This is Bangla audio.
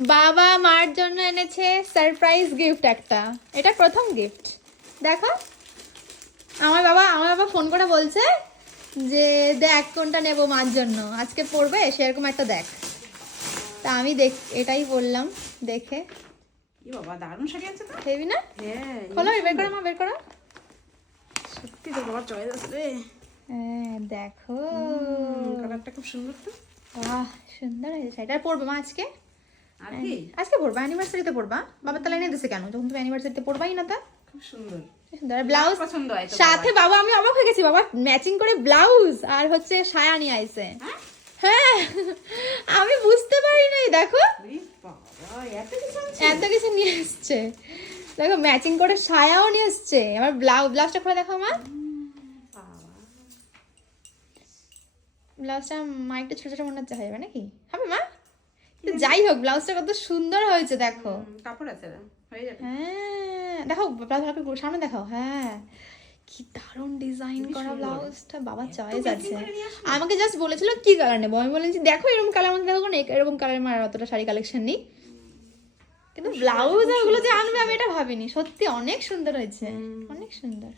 বাবা মার জন্য এনেছে সারপ্রাইজ গিফট একটা, এটা প্রথম গিফট। দেখো আমার বাবা ফোন করে বলছে যে দেখ কোনটা নেবো মার জন্য, আজকে পরবে সেরকম একটা দেখ। তা আমি এটাই বললাম দেখে। ই বাবা দারুণ শাড়ি আছে তো। হেভি না? হ্যাঁ খোলো, বের করো মা, বের করো। সত্যি তো বাবা চয়েস আছে। হ্যাঁ দেখো কালারটা খুব সুন্দর তো। বাহ সুন্দর হয়েছে শাড়িটা। পরবে মা আজকে? আর কি আজকে পরবা? অ্যানিভার্সারিতে পরবা? বাবার তাহলে এনে দিছে কেন, যখন তুমি অ্যানিভার্সারিতে পরবাই না? তা খুব সুন্দর সুন্দর ব্লাউজ পছন্দ হয় তো সাথে। বাবা আমি অবাক হয়ে গেছি, বাবা ম্যাচিং করে ব্লাউজ আর হচ্ছে সায়া নিয়ে আইছে। হ্যাঁ আমি বুঝতে পারি নাই। দেখো বাবা এত কিছু আছে। এত কিছু নিয়ে এসছে। দেখো ম্যাচিং করে সায়াও নিয়ে এসছে। আমার ব্লাউজটা খুলে দেখো মা। ব্লাউজটা মা একটু ছোট ছোট মনে হচ্ছে, হয়ে যাবে নাকি? হবে মা? যাই হোক ব্লাউজটা কত সুন্দর হয়েছে দেখো। কাপড় আছে হয়ে যাবে। হ্যাঁ দেখো ব্লাউজ সামনে দেখাও। হ্যাঁ কি দারুণ ডিজাইন করা ব্লাউজটা, বাবা চয়েস আছে। আমাকে জাস্ট বলেছিল কি কালার নেবো, আমি বলেছি দেখো এরকম কালার মধ্যে দেখো না, এরকম কালারের আমার অতটা শাড়ি কালেকশন নেই, কিন্তু ব্লাউজ আর ওগুলো যে আনবে আমি এটা ভাবিনি। সত্যি অনেক সুন্দর হয়েছে, অনেক সুন্দর।